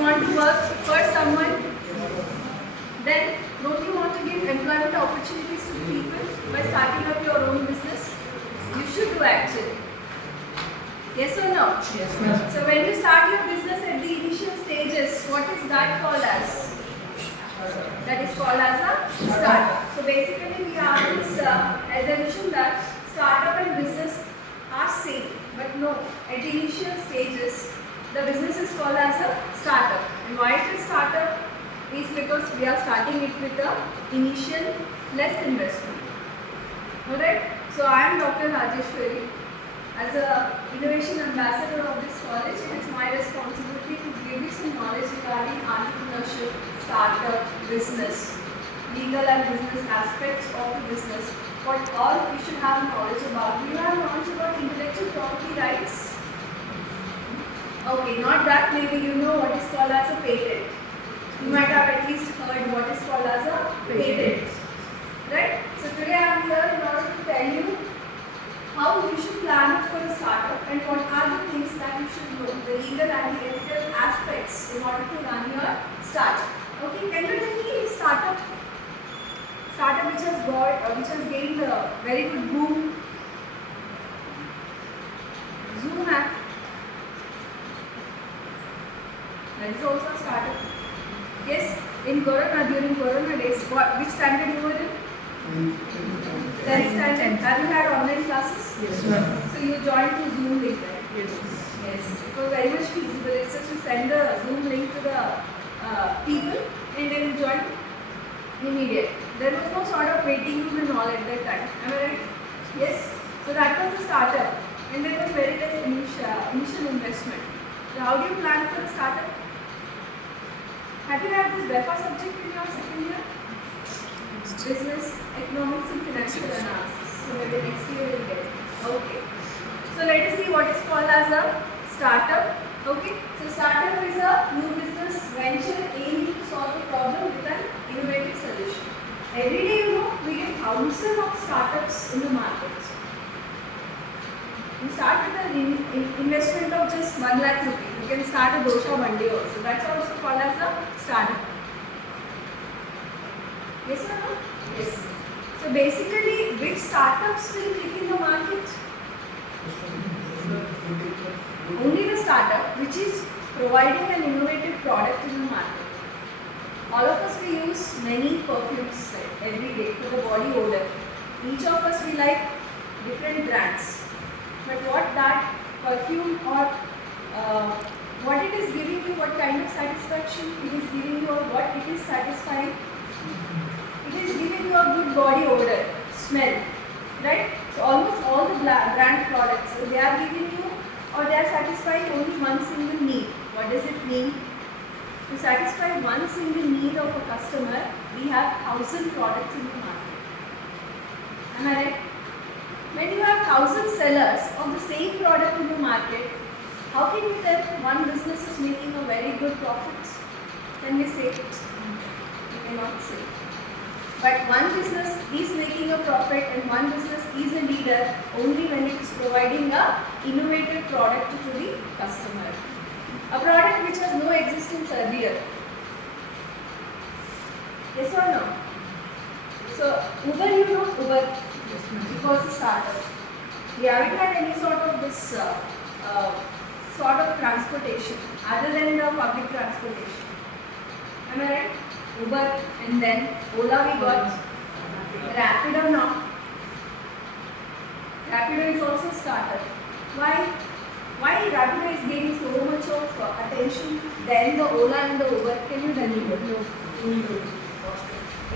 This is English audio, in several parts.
you want to work for someone, then don't you want to give employment opportunities to people by starting up your own business? You should do actually. Yes or no? Yes, ma'am. So when you start your business at the initial stages, what is that called as? That is called as a startup. So basically we have this assumption that startup and business are same, but no. At the initial stages, the business is called as a startup. And why it is startup is because we are starting it with the initial less investment. Alright. So I am Dr. Rajeshwari. As a innovation ambassador of this college, it is my responsibility to give you some knowledge regarding entrepreneurship, startup, business, legal and business aspects of the business. What all we should have knowledge about. Do you have knowledge about intellectual property rights? Okay, not that. Maybe you know what is called as a patent. You might have at least heard what is called as a patent. Right? So today I am here in order to tell you how you should plan for a startup and what are the things that you should know, the legal and the ethical aspects in order to run your startup. Okay, can you tell me the startup which has gained a very good boom? Zoom app. That is also a startup. Yes, during Corona days, which standard you were in? 10th standard. Have you had online classes? Yes, ma'am. So you joined through Zoom link, right? Yes. Yes. It was very much feasible. It's just to send a Zoom link to the people and then you join immediately. There was no sort of waiting room and all at that time. Am I right? Yes. So that was the startup. And there was very less initial investment. So how do you plan for a startup? Have you had this BEFA subject in your second year? Business, economics and financial analysis. So maybe next year we will get it. Okay. So let us see what is called as a startup. Okay. So startup is a new business venture aiming to solve a problem with an innovative solution. Every day, you know, we get thousands of startups in the market. You start with an investment of just 1 lakh rupees. You can start a dosha bandi also. That's also called as a startup. Yes or no? Yes. So basically, which startups will click in the market? Only the startup which is providing an innovative product in the market. All of us we use many perfumes every day for the body odor. Each of us we like different brands. But what that perfume or what it is giving you, what kind of satisfaction it is giving you or what it is satisfying? It is giving you a good body odor, smell, right? So almost all the brand products, they are giving you or they are satisfying only one single need. What does it mean? To satisfy one single need of a customer, we have 1,000 products in the market. Am I right? When you have 1,000 sellers of the same product in the market, how can you tell one business is making a very good profit? Can we say? You cannot say. But one business is making a profit and one business is a leader only when it is providing a innovative product to the customer. A product which has no existence earlier. Yes or no? So Uber, you know Uber? Yes, ma'am. It was a startup. We haven't had any sort of this sort of transportation other than the public transportation. Am I right? Uber and then Ola we got. Rapido now. Rapido is also a startup. Why? Why Rapido is gaining so much of attention than the Ola and the Uber? Can you tell me?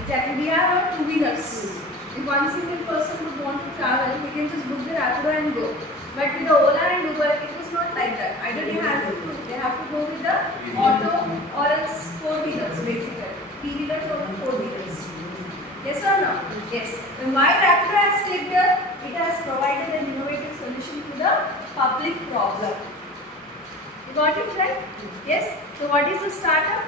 Exactly. We have our two-wheelers. If one single person would want to travel, we can just book the Rapido and go. But with the Ola and Uber, it was not like that. Either they have to go with the auto or else four-wheelers basically. Three-wheelers or the four-wheelers. Yes or no? Yes. Then why Rapido has clicked here? It has provided an innovative solution to the public problem. You got it right? Yes. So what is a startup?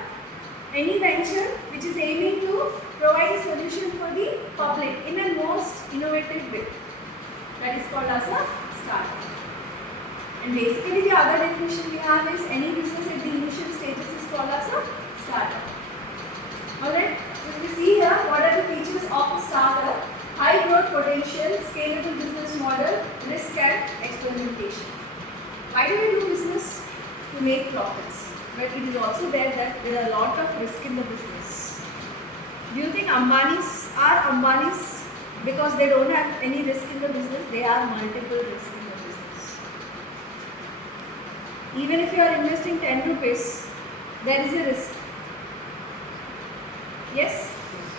Any venture which is aiming to provide a solution for the public in a most innovative way. That is called as a startup. And basically the other definition we have is any business at the initial stages is is called as a startup. Alright, so if you see here, what are the features of a startup? High growth potential, scalable business model, risk and experimentation. Why do we do business? To make profits. But it is also there that there are a lot of risk in the business. Do you think Ambani's are Ambani's because they don't have any risk in the business? They are multiple risks in the business. Even if you are investing 10 rupees, there is a risk. Yes?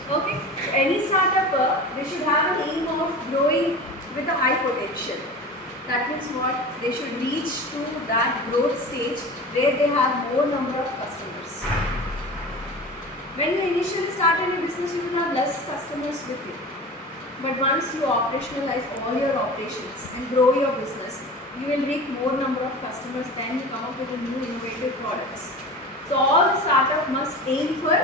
Okay. So any startup, they should have an aim of growing with a high potential. That means what? They should reach to that growth stage where they have more number of customers. When you initially start in a business, you will have less customers with you. But once you operationalize all your operations and grow your business, you will reach more number of customers, then you come up with a new innovative products. So all the startup must aim for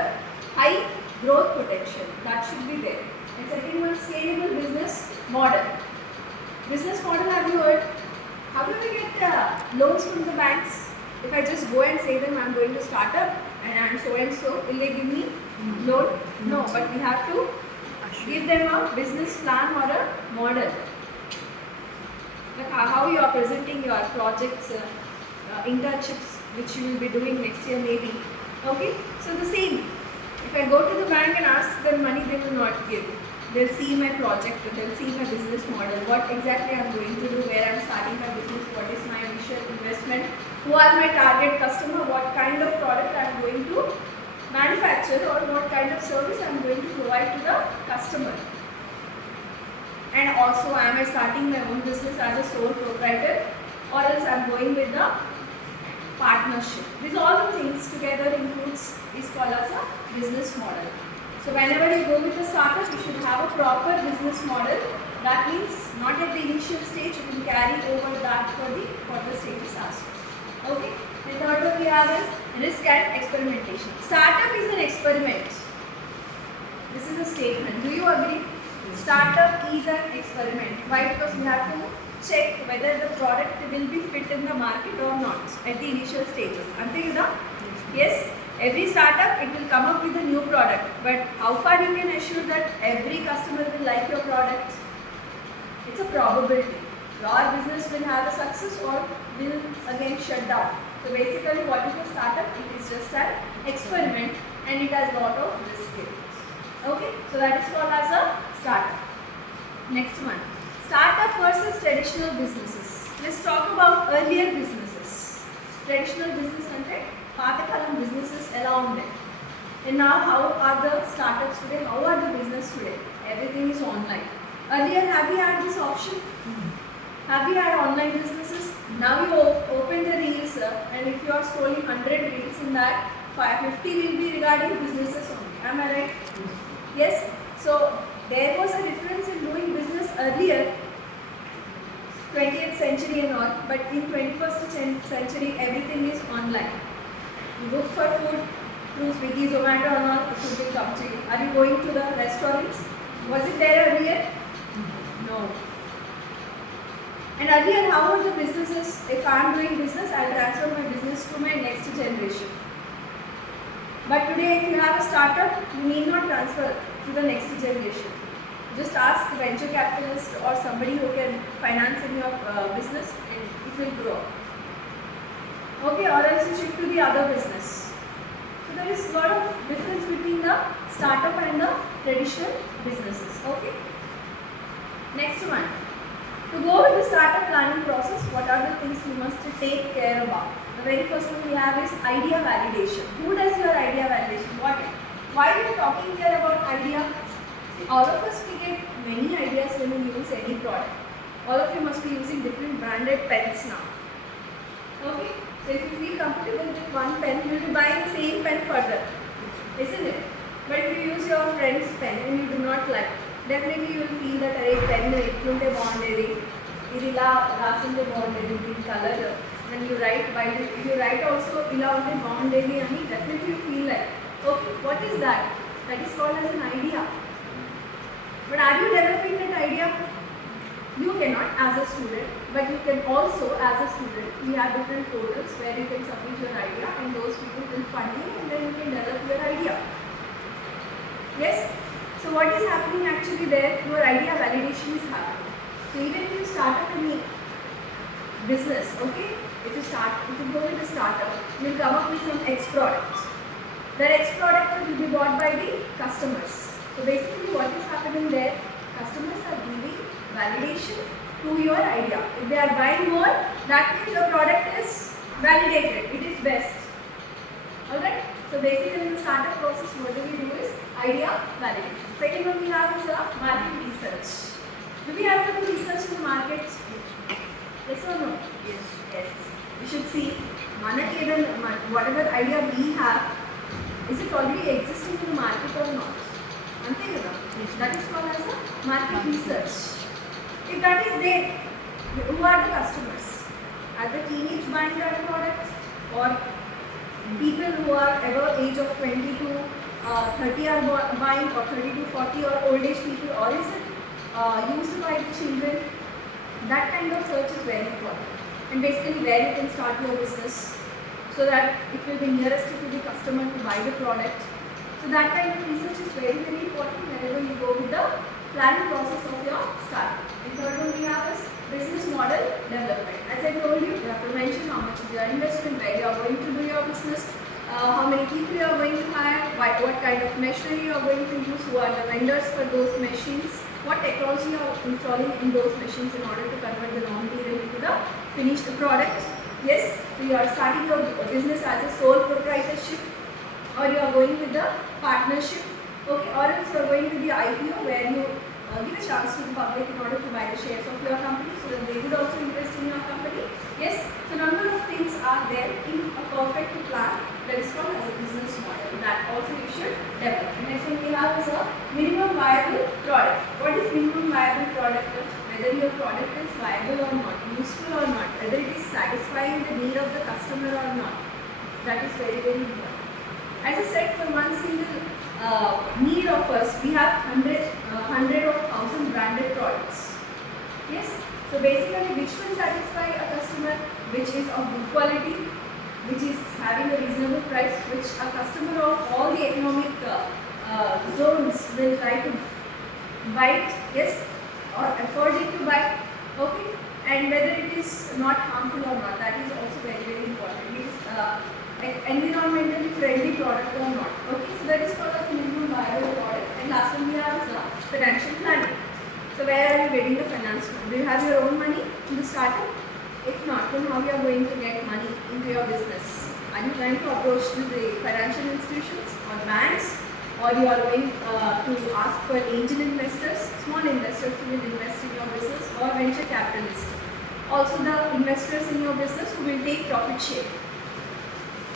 high growth potential. That should be there. And second one, scalable business model. Business model, have you heard? How do we get loans from the banks? If I just go and say them, I am going to start up and I am so and so, will they give me loan? No, but we have to give them a business plan or a model. Like how you are presenting your projects, internships which you will be doing next year maybe. Okay, so the same. If I go to the bank and ask them money, they will not give. They'll see my project, they'll see my business model, what exactly I'm going to do, where I'm starting my business, what is my initial investment, who are my target customer, what kind of product I'm going to manufacture or what kind of service I'm going to provide to the customer. And also, am I starting my own business as a sole proprietor or else I'm going with the partnership. These all the things together includes is called as a business model. So whenever you go with a startup, you should have a proper business model. That means not at the initial stage, you can carry over that for the further stages as well. Okay. The third one we have is risk and experimentation. Startup is an experiment. This is a statement. Do you agree? Startup is an experiment. Why? Because we have to check whether the product will be fit in the market or not at the initial stages. Ante Yuda? Yes. Every startup, it will come up with a new product. But how far you can assure that every customer will like your product? It's a probability. Your business will have a success or will again shut down. So basically, what is a startup? It is just an experiment and it has a lot of risk in it. Okay, so that is called as a startup. Next one, startup versus traditional businesses. Let's talk about earlier businesses. Traditional business and Patakalam businesses around them. And now how are the startups today? How are the business today? Everything is online. Earlier, have we had this option? Have we had online businesses? Now you open the reels and if you are scrolling 100 reels in that, 50 will be regarding businesses only. Am I right? Yes. So there was a difference in doing business earlier, 20th century and all, but in 21st century everything is online. You look for food through Swiggy, Zomato and all, the food will come to you. Are you going to the restaurants? Was it there earlier? No. And earlier, how were the businesses? If I am doing business, I will transfer my business to my next generation. But today, if you have a startup, you need not transfer to the next generation. Just ask the venture capitalist or somebody who can finance in your business and it will grow. Okay, or else you shift to the other business. So there is a lot of difference between the startup and the traditional businesses. Okay. Next one. To go with the startup planning process, what are the things you must take care about? The very first one we have is idea validation. Who does your idea validation? What? Why we are talking here about idea? See, all of us we get many ideas when we use any product. All of you must be using different branded pens now. Okay? So if you feel comfortable with one pen, you will be buying the same pen further. Isn't it? But if you use your friend's pen and you do not like, definitely you will feel that a pen itlunte bondedi, idila rasinte bondedi, in color, and you write while if you write also ila unte bondedi ani, definitely you feel like, okay, what is that? That is called as an idea. But are you developing that idea? You cannot as a student, but you can also as a student. We have different portals where you can submit your idea and those people will fund you and then you can develop your idea. Yes? So what is happening actually there? Your idea validation is happening. So even if you start up any business, okay? If you go with a startup, you will come up with some X product. That X product will be bought by the customers. So basically what is happening there? Customers are giving validation to your idea. If they are buying more, that means your product is validated. It is best. Alright? So basically in the startup process, what we do is idea validation. Second one we have is a market research. Do we have to do research in the market? Yes or no? Yes. Yes. We should see whatever idea we have, is it already existing in the market or not? Yes. That is called as a market research. If that is there, who are the customers? Are the teenage buying that product or people who are above age of 20 to 30 are buying, or 30 to 40 or old age people, or is it used by the children? That kind of search is very important. And basically where you can start your business so that it will be nearest to the customer to buy the product. So that kind of research is very, very important whenever you go with the planning process of your startup. And third one we have is business model development. As I told you have to mention how much is your investment, where you are going to do your business, how many people you are going to hire, what kind of machinery you are going to use, who are the vendors for those machines, what technology you are installing in those machines in order to convert the raw material into the finished product. Yes, so you are starting your business as a sole proprietorship, or you are going with the partnership, okay, or else you are going with the IPO where you give a chance to the public in order to buy the shares of your company so that they would also invest in your company. Yes, so number of things are there in a perfect plan that is called as a business model that also you should develop. And next one we have is a minimum viable product. What is minimum viable product? Whether your product is viable or not, useful or not, whether it is satisfying the need of the customer or not. That is very, very important. As I said, for one single need of us, we have 100 or 1000 branded products. Yes. So basically, which will satisfy a customer, which is of good quality, which is having a reasonable price, which a customer of all the economic zones will try to buy it, yes, or afford it to buy, okay, and whether it is not harmful or not, that is also very, very important. It is environmentally friendly product or not, okay, so that is called a minimum viable product. And last one we have is financial planning. So where are you getting the finance from? Do you have your own money in the startup? If not, then how you are going to get money into your business? Are you trying to approach the financial institutions or banks, or you are going to ask for angel investors, small investors who will invest in your business, or venture capitalists? Also the investors in your business who will take profit share.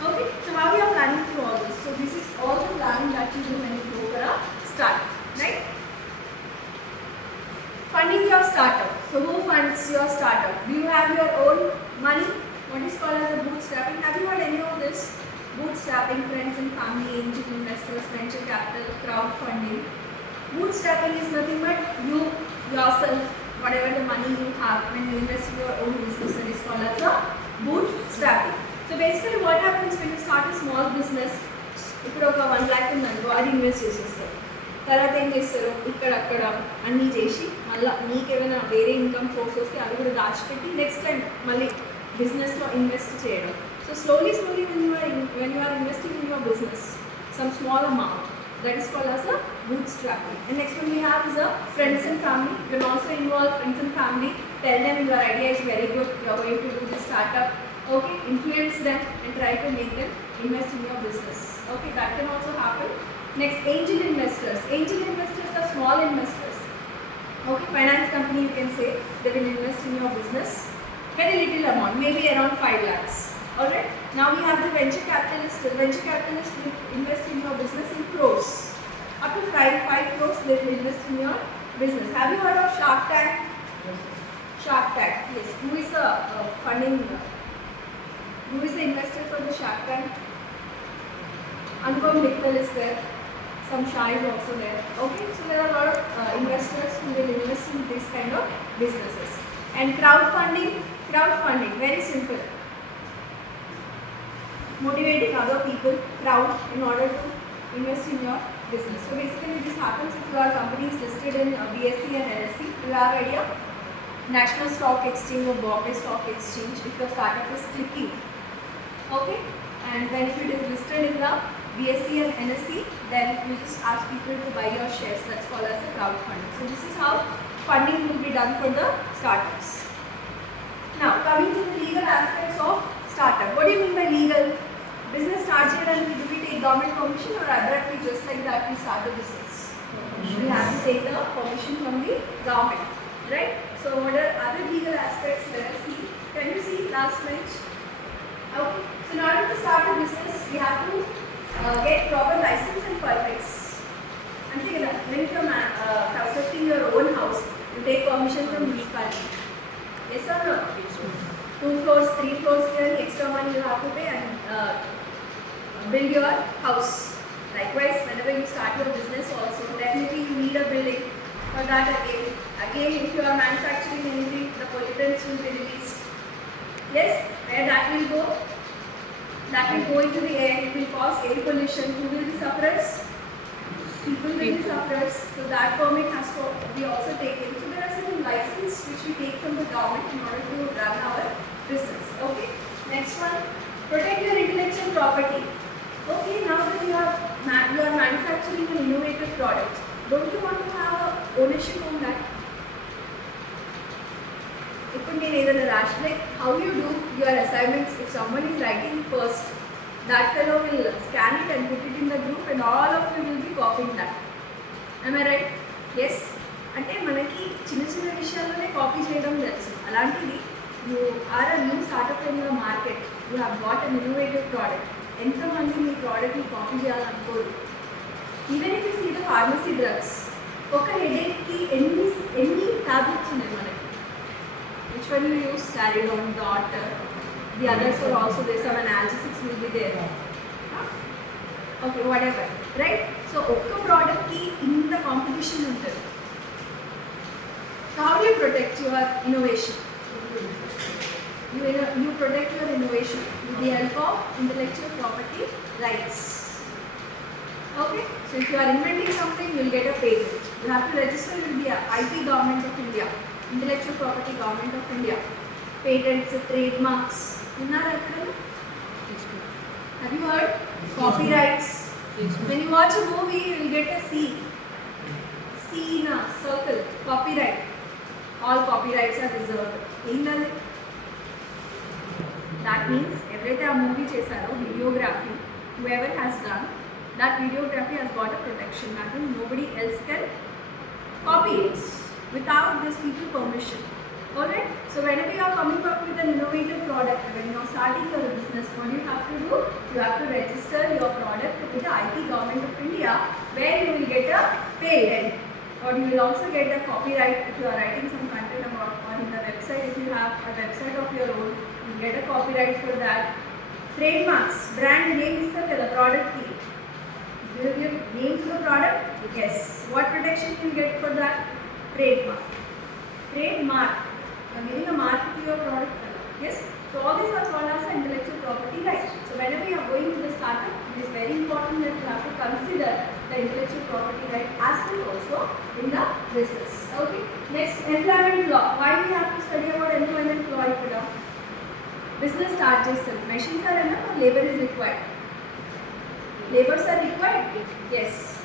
Okay, so how we are planning for all this? So this is all the planning that you do when you go for a startup, right? Funding your startup. So who funds your startup? Do you have your own money? What is called as a bootstrapping? Have you heard any of this? Bootstrapping, friends and family, angel investors, venture capital, crowdfunding. Bootstrapping is nothing but you yourself, whatever the money you have when you invest in your own business, that is called as a bootstrapping. So basically what happens when you start a small business, ఇప్పుడు ఒక 1 lakh ఉందనుకో, అది invest చేసేస్తారు. తర్వాత ఏం చేస్తారు, ఇక్కడక్కడ అన్నీ చేసి మళ్ళీ మీకు ఏమైనా వేరే ఇన్కమ్ సోర్స్ వస్తే అవి కూడా దాచిపెట్టి నెక్స్ట్ టైం మళ్ళీ బిజినెస్లో ఇన్వెస్ట్ చేయడం. So slowly when you are investing in your business some small amount, that is called as a bootstrapping. And next one we have is a friends and family. You can also involve friends and family, tell them your idea is very good, you are going to do this startup, okay, influence them and try to make them invest in your business. Okay, that can also happen. Next, angel investors. Angel investors are small investors. Okay, finance company you can say, they will invest in your business. Very little amount, maybe around 5 lakhs. Alright, now we have the venture capitalists. The venture capitalists will invest in your business in crores. Up to 5 crores they will invest in your business. Have you heard of Shark Tank? Yes. Shark Tank, yes. Who is the who is the investor for the Shark Tank? Anupam Mittal is there. Some Shah is also there. Okay, so there are a lot of investors who will invest in this kind of businesses. And crowdfunding, very simple. Motivating other people, crowd, in order to invest in your business. So basically this happens if your company is listed in BSE and NSE. You have idea? National Stock Exchange or Bombay Stock Exchange, if your startup is clicking. Okay, and then if it is listed in the BSE and NSE, then you just ask people to buy your shares. That's called as a crowdfunding. So this is how funding will be done for the startups. Now coming to the legal aspects of startup. What do you mean by legal? Business started and do we take government permission, or abruptly just like that we start the business? We have to take the permission from the government, right? So what are other legal aspects? Let us see. Can you see last bench? Okay. So in order to start a business, we have to get proper license and permits. And think that when you are constructing your own house, you take permission from municipality. Yes or no? 2 floors, 3 floors, then extra money you have to pay and build your house. Likewise, whenever you start your business also, definitely you need a building. For that again if you are manufacturing anything, the pollutants will be released. Yes, where that will go? That will go into the air, it will cause air pollution. Who will be sufferers? People will be sufferers. So that permit has to be also taken. So there are certain licenses which we take from the government in order to run our business. Okay. Next one, protect your intellectual property. Okay, now that you are manufacturing an innovative product, don't you want to have ownership on that? Like how you do your assignments, if someone is writing first, that fellow will scan it and put it in the group and all of you will be copying that. Am I right? Yes? అంటే మనకి చిన్న చిన్న విషయాల్లోనే copy చేయడం తెలుసు. అలాంటిది you are a new startup in your market, you have got an innovative product. ఎంతమంది మీ ప్రోడక్ట్ని కాపీ చేయాలనుకోరు. Even if you see the pharmacy drugs, ఒక హెడేక్కి ఎన్ని టాబ్లెట్స్ ఉన్నాయి మనకి. Which one you use? Saridon, dot. The others are also there. Some analgesics will be there. Okay, whatever. Right? So, okka product ki in the competition untaru. So, how do you protect your innovation? You protect your innovation with the help of intellectual property rights. Okay? So, if you are inventing something, you will get a patent. You have to register with the IP Government of India. Intellectual Property Government of India. Patents, trademarks. Have you heard? Copyrights. When you watch a movie, you will get a C. C in a circle. Copyright. All copyrights are reserved. That means every movie chesaro, videography, whoever has done, that videography has got a protection. That means nobody else can copy it without these people permission. Alright, so whenever you are coming up with an innovative product, when you are starting your business, what you have to do? You have to register your product with the IP Government of India, where you will get a patent, or you will also get the copyright if you are writing some content about, or in the website, if you have a website of your own, you will get a copyright for that. Trademarks, brand name is the product key. Do you give name to the product? Yes. What protection you will get for that? Trademark. Trademark. You are giving a mark to your product. Yes. So all these are called as intellectual property rights. So whenever you are going to the startup, it is very important that you have to consider the intellectual property right aspect also in the business. Okay. Next, employment law. Why we have to study about employment law? Business starts itself. Machines are enough or labor is required? Labors are required? Yes.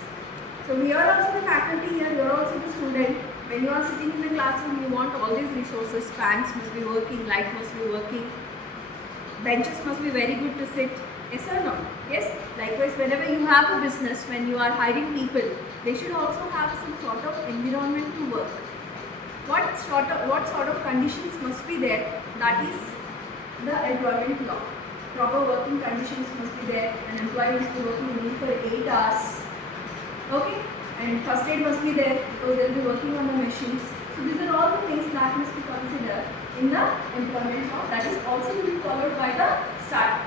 So we are also the faculty here, you are also the student. When you are sitting in the classroom, you want all these resources. Fans must be working, light must be working, benches must be very good to sit. Yes or no? Yes. Likewise, whenever you have a business, when you are hiring people, they should also have some sort of environment to work. What sort of conditions must be there? That is the employment law. Proper working conditions must be there. An employee must be working only for 8 hours. Okay. And first aid must be there because they will be working on the machines. So these are all the things that must be considered in the employment law. That is also to be followed by the startup.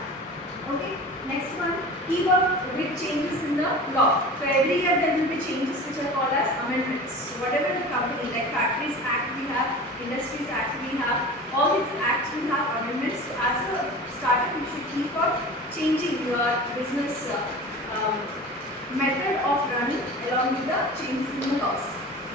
Okay, next one, keep up with changes in the law. So every year there will be changes which are called as amendments. So whatever the company, like Factories Act we have, Industries Act we have, all these acts will have amendments. So as a startup, you should keep up changing your business method of running along with the changes in the laws.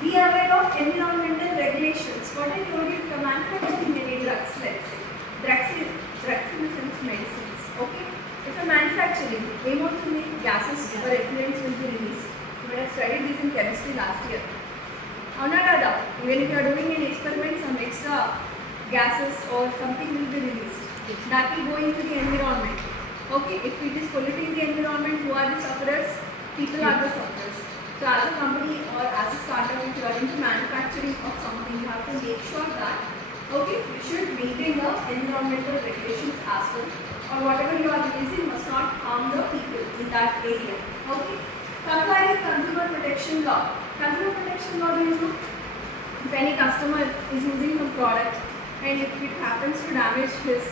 Be aware of environmental regulations. What I told you, if you're manufacturing any drugs, let's say, drugs in the sense medicines, okay? If you're manufacturing, amorphinic gases or effluents will be released. You might have studied this in chemistry last year. Another, even if you are doing an experiment, some extra gases or something will be released. That will go into the environment. Okay, if it is polluting the environment, who are the sufferers? People are the sufferers. So as a company or as a startup, if you are into manufacturing of something, you have to make sure that, okay, you should maintain the environmental regulations as well. Or whatever you are releasing must not harm the people in that area. Okay. Comply with consumer protection law. Consumer protection law, do you know? If any customer is using some product and if it happens to damage his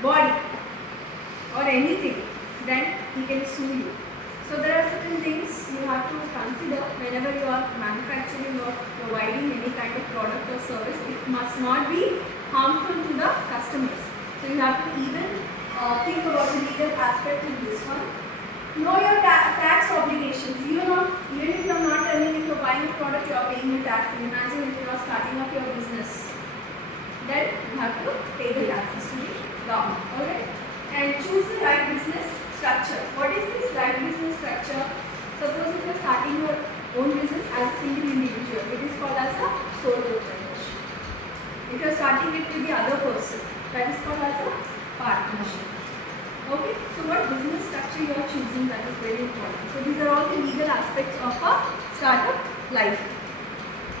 body or anything, then he can sue you. So there are certain things you have to consider whenever you are manufacturing or providing any kind of product or service. It must not be harmful to the customers. So you have to even think about the legal aspect in this one. Know your tax obligations. Even if you are not earning, if you are buying a product, you are paying your tax. Imagine if you are starting up your business, then you have to pay the taxes to the government. Alright? And choose the right business structure. What is this right business structure? Suppose if you are starting your own business as a single individual, it is called as a sole proprietorship. If you are starting it with the other person, that is called as a partnership. Okay, so what business structure you are choosing, that is very important. So these are all the legal aspects of a startup life.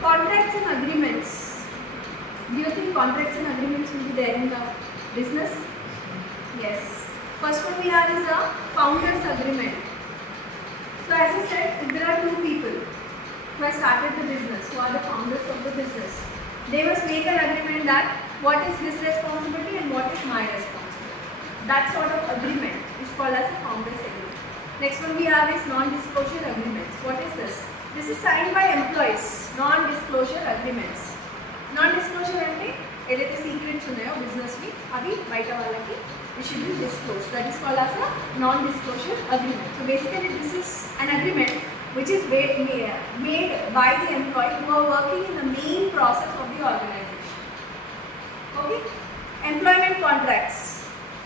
Contracts and agreements. Do you think contracts and agreements will be there in the business? Yes. First one we have is a founders agreement. So as I said, if there are two people who have started the business, who are the founders of the business, they must make an agreement that what is his responsibility and what is my responsibility. That sort of agreement is called as a founders agreement. Next one we have is non-disclosure agreements. What is this? This is signed by employees. Non-disclosure agreements. Non-disclosure ante edaithe secrets unnayo business ki avi baita vallaki it should be disclosed. That is called as a non-disclosure agreement. So basically this is an agreement which is made by the employee who are working in the main process of the organization. Okay? Employment contracts.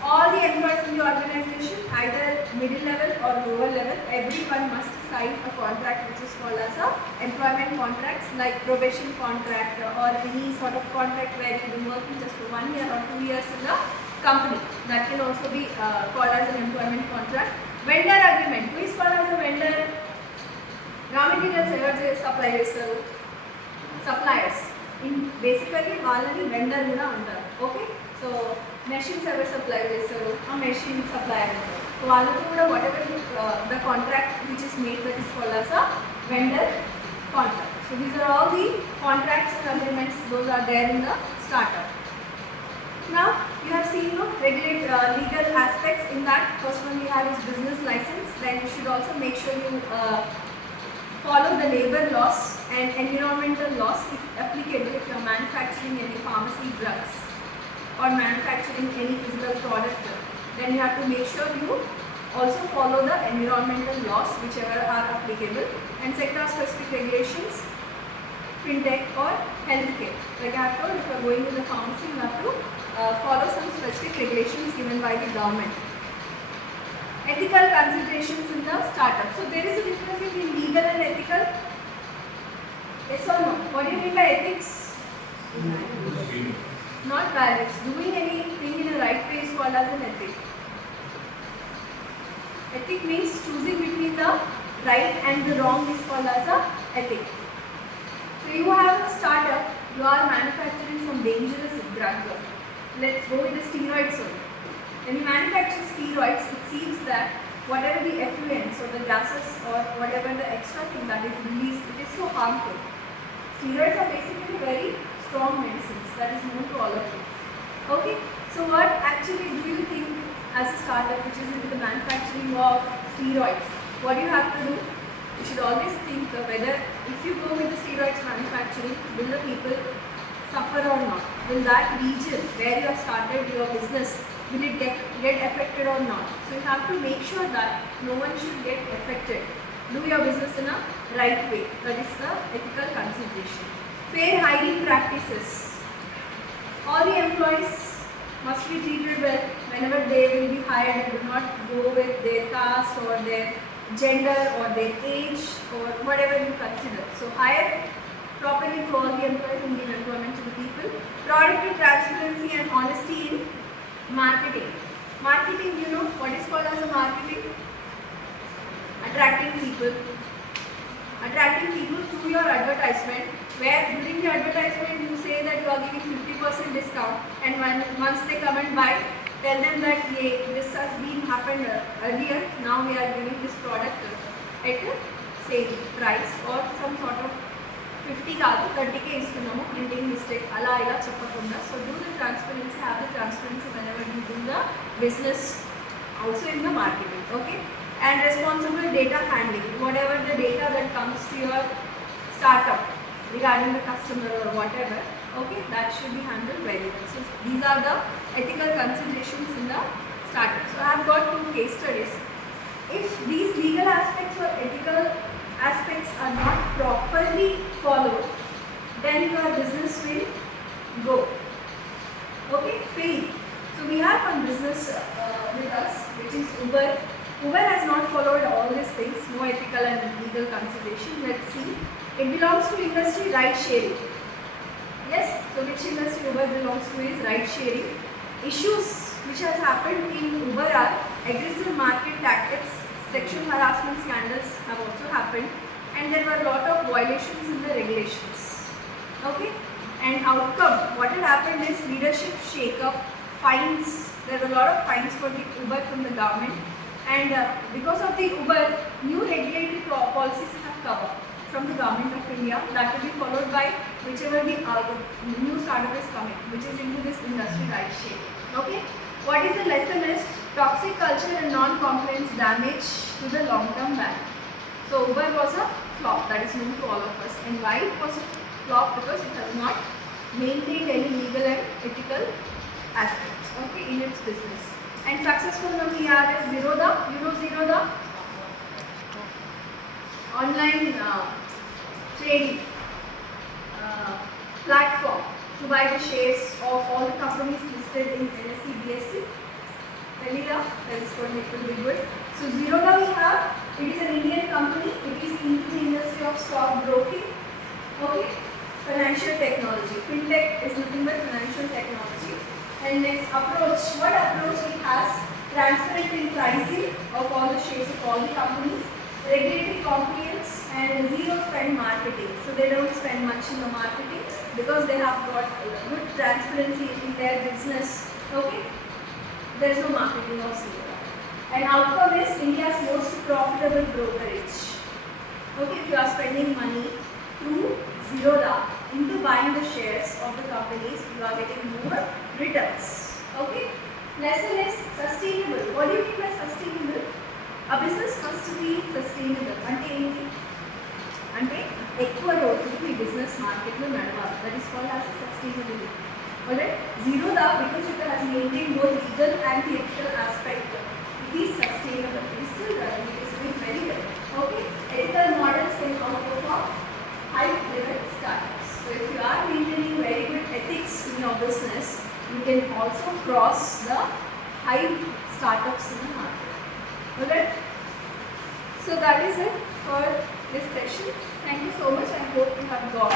All the employees in the organization, either middle level or lower level, everyone must sign a contract which is called as a employment contracts, like probation contract or any sort of contract where you have been working just for 1 year or 2 years in the company. That can also be called as an employment contract. Vendor agreement. Who is called as a vendor? Raw materials ever supply చేస్తారు. Suppliers. Basically వాళ్ళని vendor కూడా అంటారు. Okay? So machines ever supply చేస్తారు. ఆ machine supplier అంటారు. So వాళ్ళతో కూడా whatever the contract which is made, that is called as a vendor contract. So these are all the contracts and agreements, those are there in the startup. Now you have seen legal aspects. In that, first one we have is business license. Then you should also make sure you follow the labor laws and environmental laws if applicable, if you are manufacturing any pharmacy drugs or manufacturing any physical product. Then you have to make sure you also follow the environmental laws whichever are applicable, and sector specific regulations, fintech or healthcare. Like I have told, if you are going to the pharmacy, you have to follow some specific regulations given by the government. Ethical considerations in the startup. So there is a difference between legal and ethical. Yes or no? What do you mean by ethics? Not values. Doing anything in a right way is called as an ethic. Ethic means choosing between the right and the wrong is called as a ethic. So you have a startup, you are manufacturing some dangerous drug. Let's go with the steroids only. When you manufacture steroids, it seems that whatever the effluents or the gases or whatever the extra thing that is released, it is so harmful. Steroids are basically very strong medicines, that is known to all of you. Okay, so what actually do you think as a startup which is into the manufacturing of steroids, what you have to do? You should always think whether if you go with the steroids manufacturing, will the people suffer or not? Will that region where you have started your business, will it get affected or not? So you have to make sure that no one should get affected. Do your business in a right way. That is the ethical consideration. Fair hiring practices. All the employees must be treated well whenever they will be hired, and do not go with their caste or their gender or their age or whatever you consider. So hire properly to all the employees and give employment to the people. Product transparency and honesty in marketing. Marketing, you know what is called as a marketing? Attracting people. Attracting people through your advertisement, where during the advertisement you say that you are giving 50% discount, and once they come and buy, tell them that this has been happened earlier, now we are giving this product at the same price, or some sort of 50 కాదు 30K ఇస్తున్నాము, printing mistake అలా ఇలా చెప్పకుండా. So do the transparency, have the transparency whenever you do the business, also in the marketing, okay? And responsible data handling, whatever the data that comes to your startup regarding the customer or whatever, okay, that should be handled very well. So these are the ethical considerations in the startup. So I have got 2 case studies. If these legal aspects or ethical aspects are not properly followed, then your business will go, okay, fail. So we have one business with us, which is Uber. Uber has not followed all these things, no ethical and legal consideration. Let's see. It belongs to industry ride sharing. Yes, so which industry Uber belongs to is ride sharing. Issues which has happened in Uber are aggressive market tactics, sexual harassment scandals have also happened, and there were a lot of violations in the regulations. Okay, and outcome, what had happened is leadership shake-up, fines. There were a lot of fines for the Uber from the government, and because of the Uber, new regulatory policies have come up from the government of India that will be followed by whichever the new startup is coming, which is into this industry ride sharing. Okay, what is the lesson is toxic culture and non-compliance damage to the long-term value. So Uber was a flop, that is known to all of us. And why it was a flop? Because it has not maintained any legal and ethical aspects, okay, in its business. And successful one we are is Zerodha. You know Zerodha? Online trading platform to buy the shares of all the companies listed in NSE, BSE. Delira, that is going to be good. So Zerodha we have, it is an Indian company, it is into the industry of stock broking, okay, financial technology. Fintech is nothing but financial technology. And next approach, what approach it has? Transparent in pricing of all the shares of all the companies, regulatory compliance, and zero spend marketing. So they don't spend much in the marketing because they have got good transparency in their business, okay. There is no marketing of Zerodha. And outcome is India's most profitable brokerage. Okay, if you are spending money through Zerodha into buying the shares of the companies, you are getting more returns. Okay. Lesson is sustainable. What do you mean by sustainable? A business must be sustainable. Ante ఎక్కువ రోజులు ఈ business మార్కెట్లో నడవాలి. That is called as sustainability. Alright, Zerodha, because it has maintained both legal and the ethical aspect, it is sustainable. It is still running. It is doing very well. Okay, ethical models can outperform high-level startups. So if you are maintaining very good ethics in your business, you can also cross the high startups in the market. Alright, so that is it for this session. Thank you so much. I hope you have got